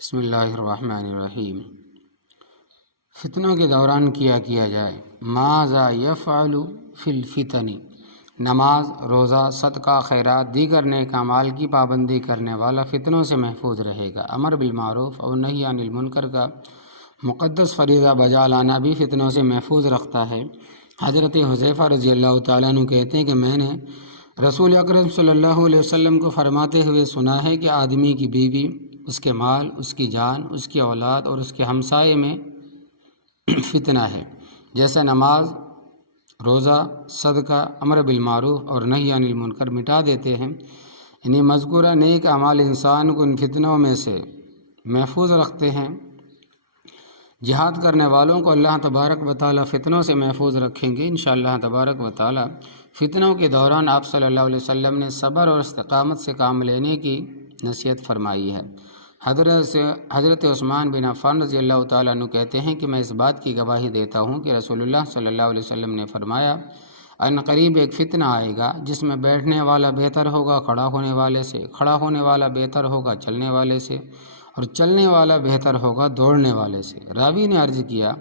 بسم اللہ الرحمن الرحیم۔ فتنوں کے دوران کیا جائے۔ ماذا یفعل فی الفتن، نماز، روزہ، صدقہ، خیرات، دیگر نیک اعمال کی پابندی کرنے والا فتنوں سے محفوظ رہے گا۔ امر بالمعروف اور نہی عن المنکر کا مقدس فریضہ بجا لانا بھی فتنوں سے محفوظ رکھتا ہے۔ حضرت حذیفہ رضی اللہ تعالیٰ عنہ کہتے ہیں کہ میں نے رسول اکرم صلی اللہ علیہ وسلم کو فرماتے ہوئے سنا ہے کہ آدمی کی بیوی، اس کے مال، اس کی جان، اس کی اولاد اور اس کے ہمسائے میں فتنہ ہے، جیسے نماز، روزہ، صدقہ، امر بالمعروف اور نہی عن المنکر مٹا دیتے ہیں۔ انہیں مذکورہ نیک اعمال انسان کو ان فتنوں میں سے محفوظ رکھتے ہیں۔ جہاد کرنے والوں کو اللہ تبارک و تعالیٰ فتنوں سے محفوظ رکھیں گے انشاءاللہ تبارک و تعالیٰ۔ فتنوں کے دوران آپ صلی اللہ علیہ وسلم نے صبر اور استقامت سے کام لینے کی نصیحت فرمائی ہے۔ حضرت عثمان بن عفان رضی اللہ تعالیٰ عنہ کہتے ہیں کہ میں اس بات کی گواہی دیتا ہوں کہ رسول اللہ صلی اللہ علیہ وسلم نے فرمایا، ان قریب ایک فتنہ آئے گا جس میں بیٹھنے والا بہتر ہوگا کھڑا ہونے والے سے، کھڑا ہونے والا بہتر ہوگا چلنے والے سے، اور چلنے والا بہتر ہوگا دوڑنے والے سے۔ راوی نے عرض کیا،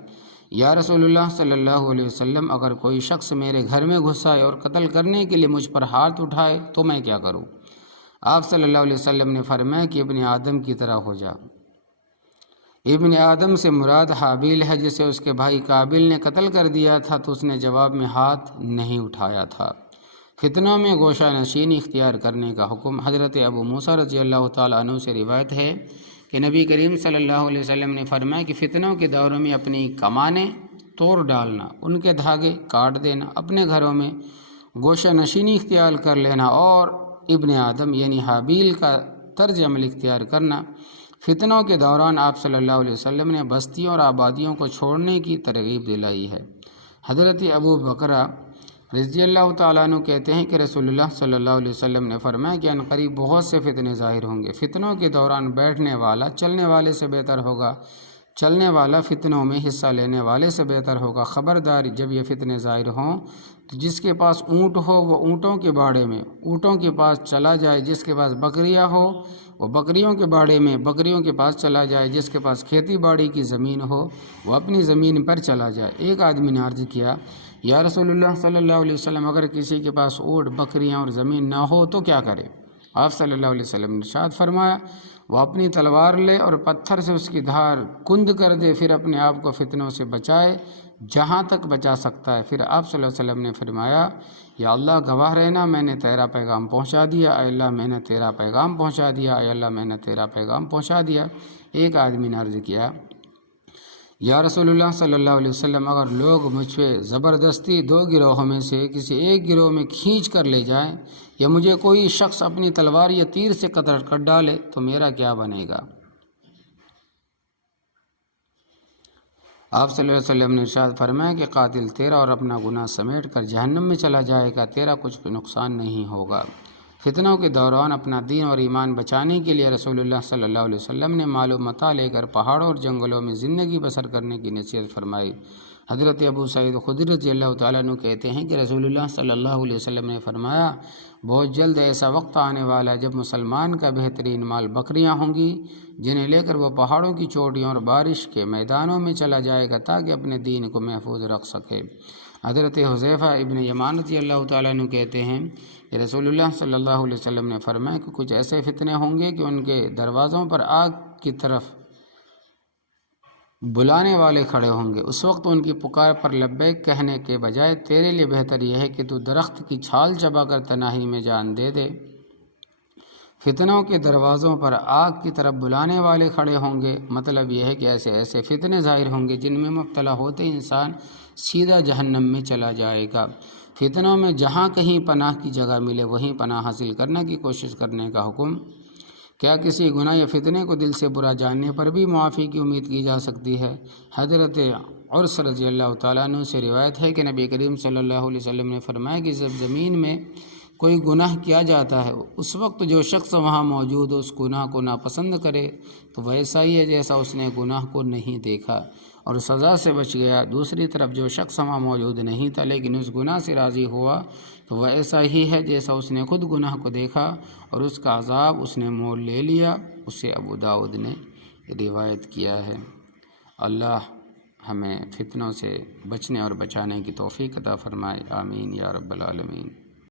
یا رسول اللہ صلی اللہ علیہ وسلم، اگر کوئی شخص میرے گھر میں گھس آئے اور قتل کرنے کے لیے مجھ پر ہاتھ اٹھائے تو میں کیا کروں؟ آپ صلی اللہ علیہ وسلم نے فرمایا کہ ابن آدم کی طرح ہو جا۔ ابن آدم سے مراد حابیل ہے، جسے اس کے بھائی قابیل نے قتل کر دیا تھا تو اس نے جواب میں ہاتھ نہیں اٹھایا تھا۔ فتنوں میں گوشہ نشینی اختیار کرنے کا حکم۔ حضرت ابو موسیٰ رضی اللہ تعالیٰ عنہ سے روایت ہے کہ نبی کریم صلی اللہ علیہ وسلم نے فرمایا کہ فتنوں کے دوروں میں اپنی کمانیں توڑ ڈالنا، ان کے دھاگے کاٹ دینا، اپنے گھروں میں گوشہ نشینی اختیار کر لینا اور ابن آدم یعنی حابیل کا طرز عمل اختیار کرنا۔ فتنوں کے دوران آپ صلی اللہ علیہ وسلم نے بستیوں اور آبادیوں کو چھوڑنے کی ترغیب دلائی ہے۔ حضرت ابو بکرہ رضی اللہ تعالیٰ عنہ کہتے ہیں کہ رسول اللہ صلی اللہ علیہ وسلم نے فرمایا کہ عنقریب بہت سے فتنے ظاہر ہوں گے۔ فتنوں کے دوران بیٹھنے والا چلنے والے سے بہتر ہوگا، چلنے والا فتنوں میں حصہ لینے والے سے بہتر ہوگا۔ خبردار، جب یہ فتنے ظاہر ہوں تو جس کے پاس اونٹ ہو وہ اونٹوں کے باڑے میں اونٹوں کے پاس چلا جائے، جس کے پاس بکریاں ہو وہ بکریوں کے باڑے میں بکریوں کے پاس چلا جائے، جس کے پاس کھیتی باڑی کی زمین ہو وہ اپنی زمین پر چلا جائے۔ ایک آدمی نے عرض کیا، یا رسول اللہ صلی اللہ علیہ وسلم، اگر کسی کے پاس اونٹ، بکریاں اور زمین نہ ہو تو کیا کرے؟ آپ صلی اللہ علیہ وسلم نے ارشاد فرمایا، وہ اپنی تلوار لے اور پتھر سے اس کی دھار کند کر دے، پھر اپنے آپ کو فتنوں سے بچائے جہاں تک بچا سکتا ہے۔ پھر آپ صلی اللہ علیہ وسلم نے فرمایا، یا اللہ گواہ رہنا، میں نے تیرا پیغام پہنچا دیا، اے اللہ میں نے تیرا پیغام پہنچا دیا، اے اللہ میں نے تیرا پیغام پہنچا دیا۔ ایک آدمی نے عرض کیا، یا رسول اللہ صلی اللہ علیہ وسلم، اگر لوگ مجھ پہ زبردستی دو گروہوں میں سے کسی ایک گروہ میں کھینچ کر لے جائیں، یا مجھے کوئی شخص اپنی تلوار یا تیر سے قتل کر ڈالے تو میرا کیا بنے گا؟ آپ صلی اللہ علیہ وسلم نے ارشاد فرمایا کہ قاتل تیرا اور اپنا گناہ سمیٹ کر جہنم میں چلا جائے گا، تیرا کچھ نقصان نہیں ہوگا۔ فتنوں کے دوران اپنا دین اور ایمان بچانے کے لیے رسول اللہ صلی اللہ علیہ وسلم نے مال و متاع لے کر پہاڑوں اور جنگلوں میں زندگی بسر کرنے کی نصیحت فرمائی۔ حضرت ابو سعید خدری رضی اللہ تعالیٰ عنہ کہتے ہیں کہ رسول اللہ صلی اللہ علیہ وسلم نے فرمایا، بہت جلد ایسا وقت آنے والا ہے جب مسلمان کا بہترین مال بکریاں ہوں گی، جنہیں لے کر وہ پہاڑوں کی چوٹیوں اور بارش کے میدانوں میں چلا جائے گا تاکہ اپنے دین کو محفوظ رکھ سکے۔ حضرت حذیفہ ابن یمان رضی اللہ تعالیٰ عنہ کہتے ہیں کہ رسول اللہ صلی اللہ علیہ وسلم نے فرمایا کہ کچھ ایسے فتنے ہوں گے کہ ان کے دروازوں پر آگ کی طرف بلانے والے کھڑے ہوں گے، اس وقت ان کی پکار پر لبیک کہنے کے بجائے تیرے لیے بہتر یہ ہے کہ تو درخت کی چھال چبا کر تنہائی میں جان دے دے۔ فتنوں کے دروازوں پر آگ کی طرف بلانے والے کھڑے ہوں گے، مطلب یہ ہے کہ ایسے فتنے ظاہر ہوں گے جن میں مبتلا ہوتے انسان سیدھا جہنم میں چلا جائے گا۔ فتنوں میں جہاں کہیں پناہ کی جگہ ملے وہیں پناہ حاصل کرنے کی کوشش کرنے کا حکم۔ کیا کسی گناہ یا فتنے کو دل سے برا جاننے پر بھی معافی کی امید کی جا سکتی ہے؟ حضرت عرس رضی اللہ تعالیٰ عنہ سے روایت ہے کہ نبی کریم صلی اللہ علیہ وسلم نے فرمایا کہ جب زمین میں کوئی گناہ کیا جاتا ہے اس وقت جو شخص وہاں موجود اس گناہ کو ناپسند کرے تو ویسا ہی ہے جیسا اس نے گناہ کو نہیں دیکھا اور سزا سے بچ گیا۔ دوسری طرف جو شخص وہاں موجود نہیں تھا لیکن اس گناہ سے راضی ہوا تو وہ ایسا ہی ہے جیسا اس نے خود گناہ کو دیکھا اور اس کا عذاب اس نے مول لے لیا۔ اسے ابو داؤد نے روایت کیا ہے۔ اللہ ہمیں فتنوں سے بچنے اور بچانے کی توفیق عطا فرمائے، آمین یا رب العالمین۔